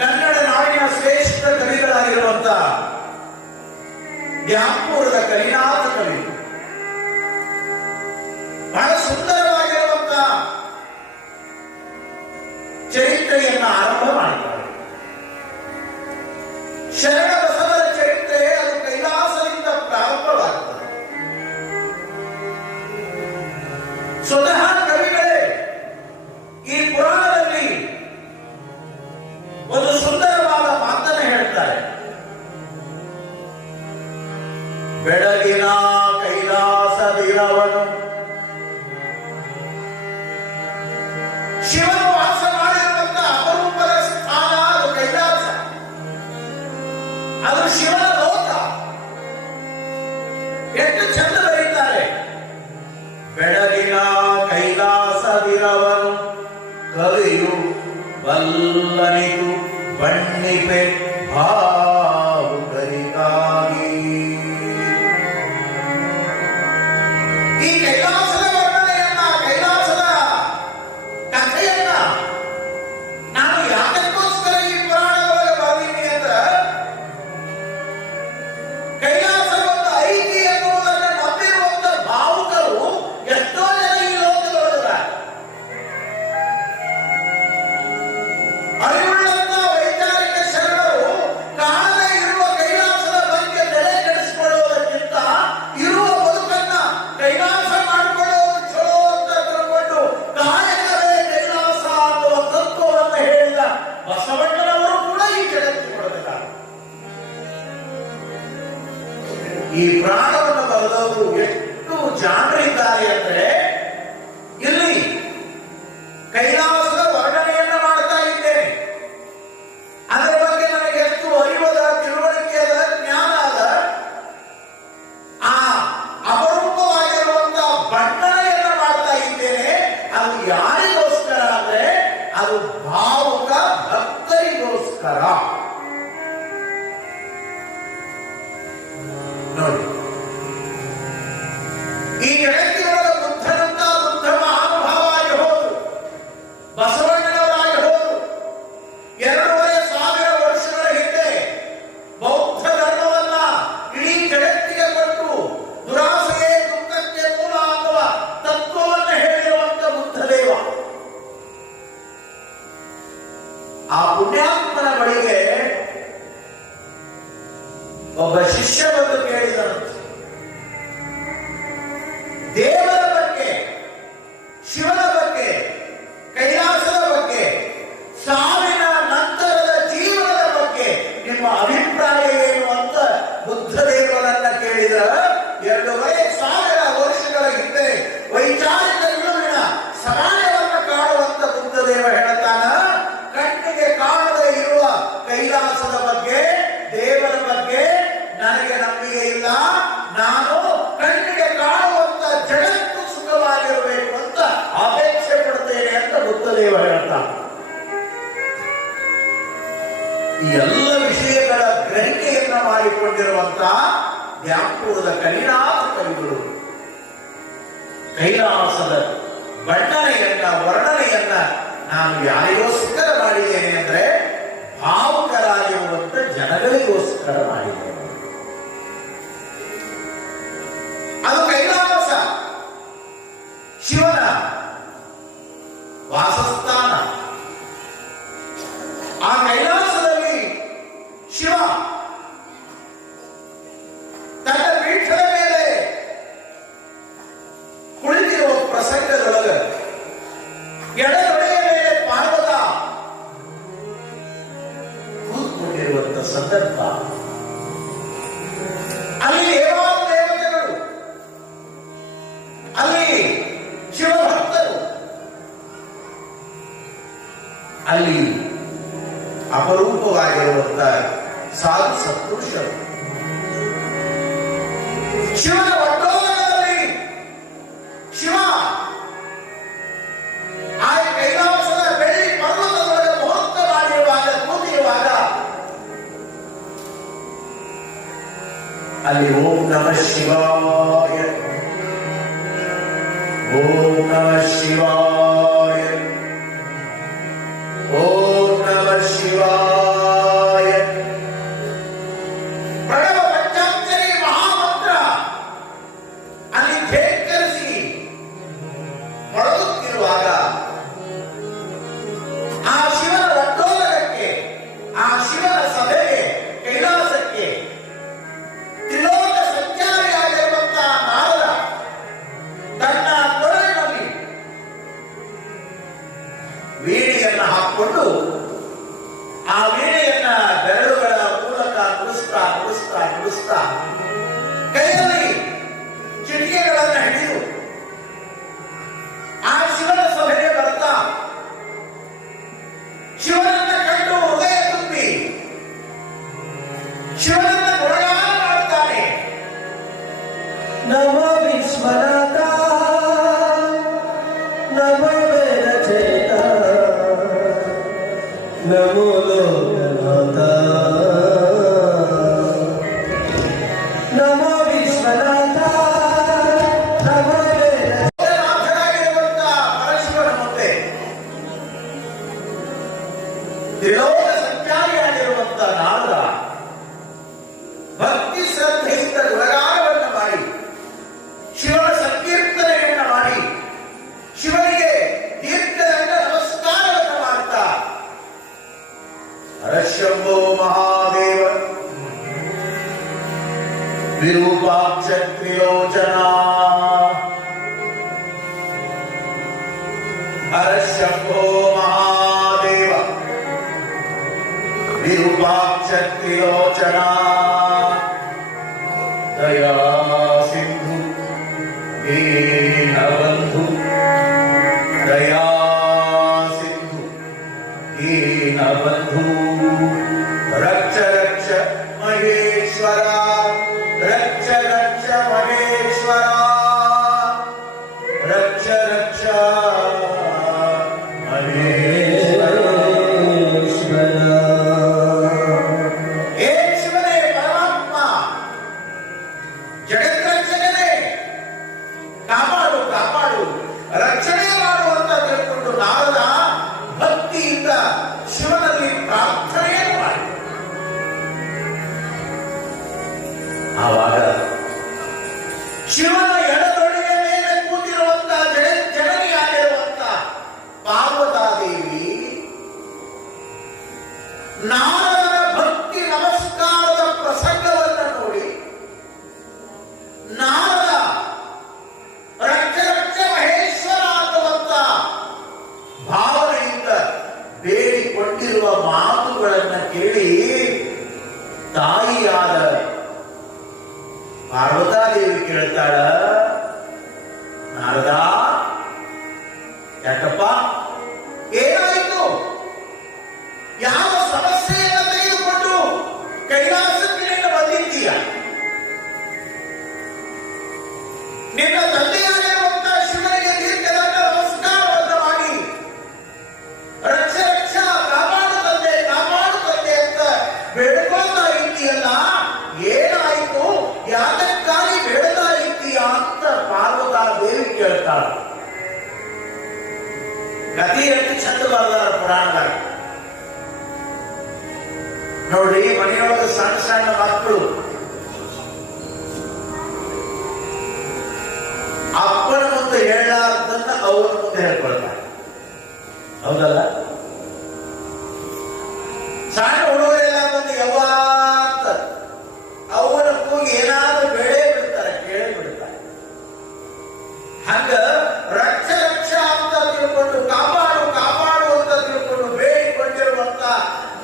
ಕನ್ನಡ ನಾಡಿನ ಶ್ರೇಷ್ಠ ಕವಿಗಳಾಗಿರುವಂತ ಯಾಂಪೂರದ ಕಲಿನಾಥ ಕವಿ ಬಹಳ ಸುಂದರವಾಗಿರುವಂತ ಚರಿತ್ರೆಯನ್ನ ಆರಂಭ ಮಾಡಿದ್ದಾರೆ ಶರಣ ಬಸವರ ಚರಿತ್ರೆ ಅದು ಕೈಲಾಸದಿಂದ ಪ್ರಾರಂಭವಾಗುತ್ತದೆ ಸ್ವತಃ வல்லனைகு வன்னிபெற் 可以了。ಈ ಎಲ್ಲ ವಿಷಯಗಳ ಗ್ರಹಿಕೆಯನ್ನ ಮಾಡಿಕೊಂಡಿರುವಂತ ವ್ಯಾಪುರದ ಕೈಲಾಸ ಕವಿಗಳು ಕೈಲಾಸದ ಬಣ್ಣನೆಯನ್ನ, ವರ್ಣನೆಯನ್ನ ನಾನು ಯಾರಿಗೋಸ್ಕರ ಮಾಡಿದ್ದೇನೆ ಅಂದ್ರೆ ಭಾವುಕರಾಗಿರುವಂತ ಜನಗಳಿಗೋಸ್ಕರ ಮಾಡಿದ್ದೇನೆ. ಅದು ಕೈಲಾಸ. ಶಿವನ ವಾಸಸ್ಥಾನ. ಆ ಕೈಲಾಸ ಅಲ್ಲಿ ಅಪರೂಪವಾಗಿರುವಂತಹ ಸಾಧು ಸತ್ಪುರುಷರು ಶಿವನ ಒಡ್ಡೋದಲ್ಲಿ ಶಿವ ಆ ಕೈಲಾಸದ ಬೆಳ್ಳಿ ಪರ್ವತದ ಮುಹೂರ್ತ ಮಾಡಿರುವಾಗ ಕೂತಿರುವಾಗ ಅಲ್ಲಿ ಓಂ ನಮ ಶಿವಾಯ ಓಂ ನಮ ಶಿವಾಯ ಶಿವಾಯ. ಪ್ರಣವ ಪಂಚಾಕ್ಷರಿ ಮಹಾಮಂತ್ರ. ಅಲ್ಲಿ ಧೇಕರಿಸಿ ಮೊಳಗುತ್ತಿರುವಾಗ ಆ ಶಿವನ ರಥೋದರಕ್ಕೆ ಆ ಶಿವನ ತನ್ನ está. योजना। हरशंभो महादेव विरूपाक्षत्रिलोचना दया सिंधु दीनबंधु। ಕಾಪಾಡು ನಿನ್ನ ತಂದೆಯಾಗಿರುವಂತ ಶಿವನಿಗೆ ದೀರ್ಘದಂಡ ನಮಸ್ಕಾರವನ್ನು ಮಾಡಿ. ರಕ್ಷ ರಕ್ಷ ಕಾಪಾಡು ತಂದೆ ಕಾಪಾಡು ತಂದೆ ಅಂತ ಬೇಡ್ಕೊಳ್ತಾ ಇದ್ದೀಯಲ್ಲ. ಏನಾಯಿತು? ಯಾತಕ್ಕಾಗಿ ಬೇಡತಾ ಇದ್ದೀಯ ಅಂತ ಪಾರ್ವತಾ ದೇವಿ ಕೇಳ್ತಾಳ. ಕಥೆಯಲ್ಲಿ ಚಂದ ಬರದಾರ ನೋಡಿ ಮನೆಯೊಳಗೆ ಸಣ್ಣ ಸಣ್ಣ ಮಕ್ಕಳು. ಅಪ್ಪನ ಮುಂದೆ ಅವರ ಮುಂದೆ ಹೇಳ್ಕೊಳ್ತಾರೆ. ಹೌದಲ್ಲ? ಸಣ್ಣ ಹುಡುಗರೆಲ್ಲ ಬಂದು ಯವ್ವ ಅಂತ ಅವರ ಕೂಗಿ ಏನಾದ್ರೂ ಬೇಡೇ ಬಿಡ್ತಾರೆ, ಕೇಳಿ ಬಿಡ್ತಾರೆ. ಹಂಗ ರಕ್ಷ ರಕ್ಷ ಅಂತ ತಿಳ್ಕೊಂಡು, ಕಾಪಾಡು ಕಾಪಾಡು ಅಂತ ತಿಳ್ಕೊಂಡು ಬೇಡಿಕೊಂಡಿರುವಂತ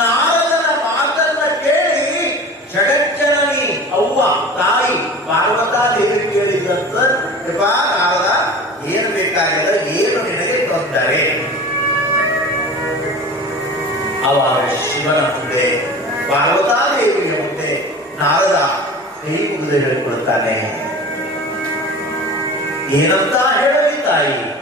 ನಾರದನ ಮಾತನ್ನ ಕೇಳಿ ಜಗಜ್ಜನನಿ ಅವ್ವ, ತಾಯಿ ಪಾರ್ವತಾ ದೇವಿ ಕೇಳಿದಂತ ಅವಾಗ ಶಿವನ ಮುಂದೆ ಪಾರ್ವತಾ ದೇವಿಯ ಮುಂದೆ ನಾರದ ಕೈ ಮುಗಿದು ಹೇಳಿಕೊಡುತ್ತಾನೆ. ಏನಂತ ಹೇಳಲಿ ತಾಯಿ?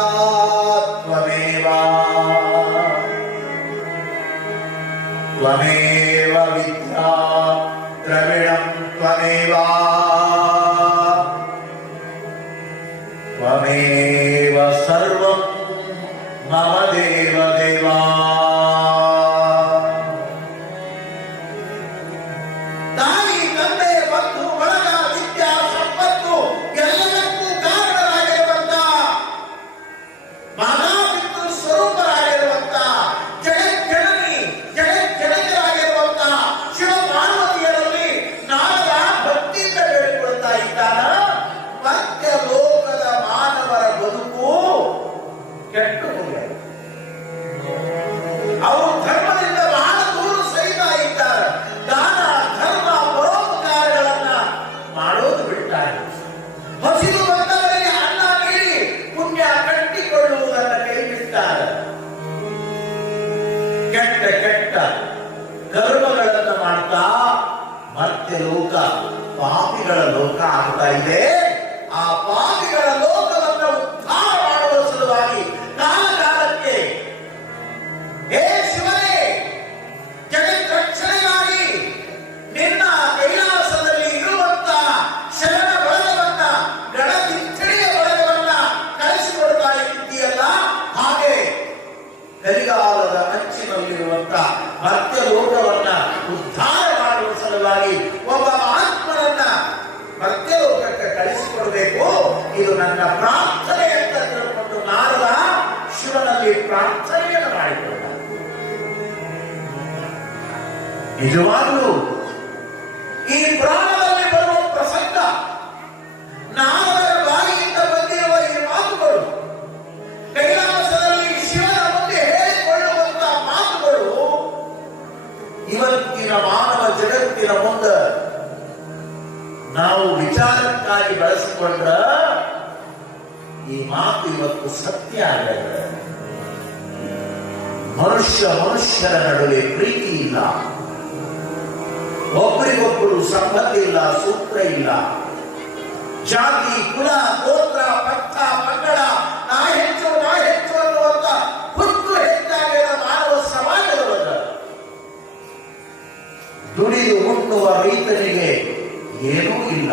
त्वमेव विद्या द्रविणं त्वमेव त्वमेव ಮಾಡೋದು ಬಿಡ್ತಾರೆ ಹಸಿದು ಬಂದವರಿಗೆ ಅನ್ನ ನೀಡಿ ಪುಣ್ಯ ಕಟ್ಟಿಕೊಳ್ಳುವುದನ್ನು ಕೈ ಬಿಡ್ತಾರೆ ಕೆಟ್ಟ ಕೆಟ್ಟ ಕರ್ಮಗಳನ್ನು ಮಾಡ್ತಾ ಮತ್ತೆ ಲೋಕ, ಪಾಪಿಗಳ ಲೋಕ ಆಗ್ತಾ ಇದೆ. ಆ ಪಾಪಿಗಳ ಶಿವನಲ್ಲಿ ಪ್ರಾರ್ಥನೆಯನ್ನು ಮಾಡಿಕೊಂಡ ನಿಜವಾಗಲೂ ಮನುಷ್ಯರ ನಡುವೆ ಪ್ರೀತಿ ಇಲ್ಲ. ಒಬ್ಬರಿಗೊಬ್ಬರು ಸಂಬಂಧ ಇಲ್ಲ, ಸೂತ್ರ ಇಲ್ಲ. ಜಾತಿ, ಕುಲ, ಗೋತ್ರ ಪಕ್ಕ ಪಂಗಡ ನಾ ಹೆಚ್ಚು ನಾ ಹೆಚ್ಚು ಅನ್ನುವಂತ ಹುಟ್ಟು ಹೆಚ್ಚಾಗಿರೋ ಮಾನವ ಸಮಾಜದವರ ದುಡಿದು ಹುಟ್ಟುವ ರೈತನಿಗೆ ಏನೂ ಇಲ್ಲ.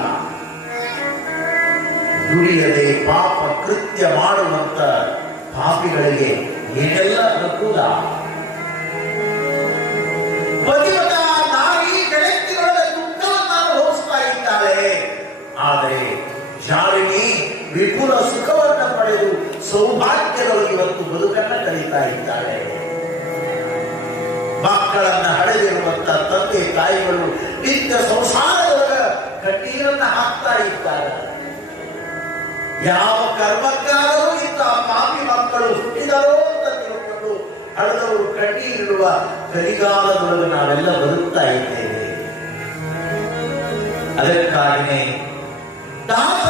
ದುಡಿಯದೆ ಪಾಪ ಕೃತ್ಯ ಮಾಡುವಂತ ಪಾಪಿಗಳಿಗೆ ಏನೆಲ್ಲ ಅನುಕೂಲ? ವಿಪುಲ ಸುಖವನ್ನ ಪಡೆದು ಸೌಭಾಗ್ಯದೊಳಗೆ ಇವತ್ತು ಬದುಕನ್ನ ಕಲಿತಾ ಇದ್ದಾರೆ. ಮಕ್ಕಳನ್ನ ಹಡೆದಿರುವಂತ ತಂದೆ ತಾಯಿಗಳು ನಿತ್ಯ ಸಂಸಾರದೊಳಗ ಕಣ್ಣೀರನ್ನ ಹಾಕ್ತಾ ಇದ್ದಾರೆ. ಯಾವ ಕರ್ಮಕ್ಕಾದರೂ ಇಂತಹ ಪಾಪಿ ಮಕ್ಕಳು ಹುಟ್ಟಿದರೋ ಅಂತ ತಿಳ್ಕೊಂಡು ಹಳದವರು ಕಣ್ಣೀರಿಡುವ ಕಲಿಗಾಲದೊಳಗೆ ನಾವೆಲ್ಲ ಬದುಕ್ತಾ ಇದ್ದೇವೆ. ಅದಕ್ಕಾಗಿ ದಾಸ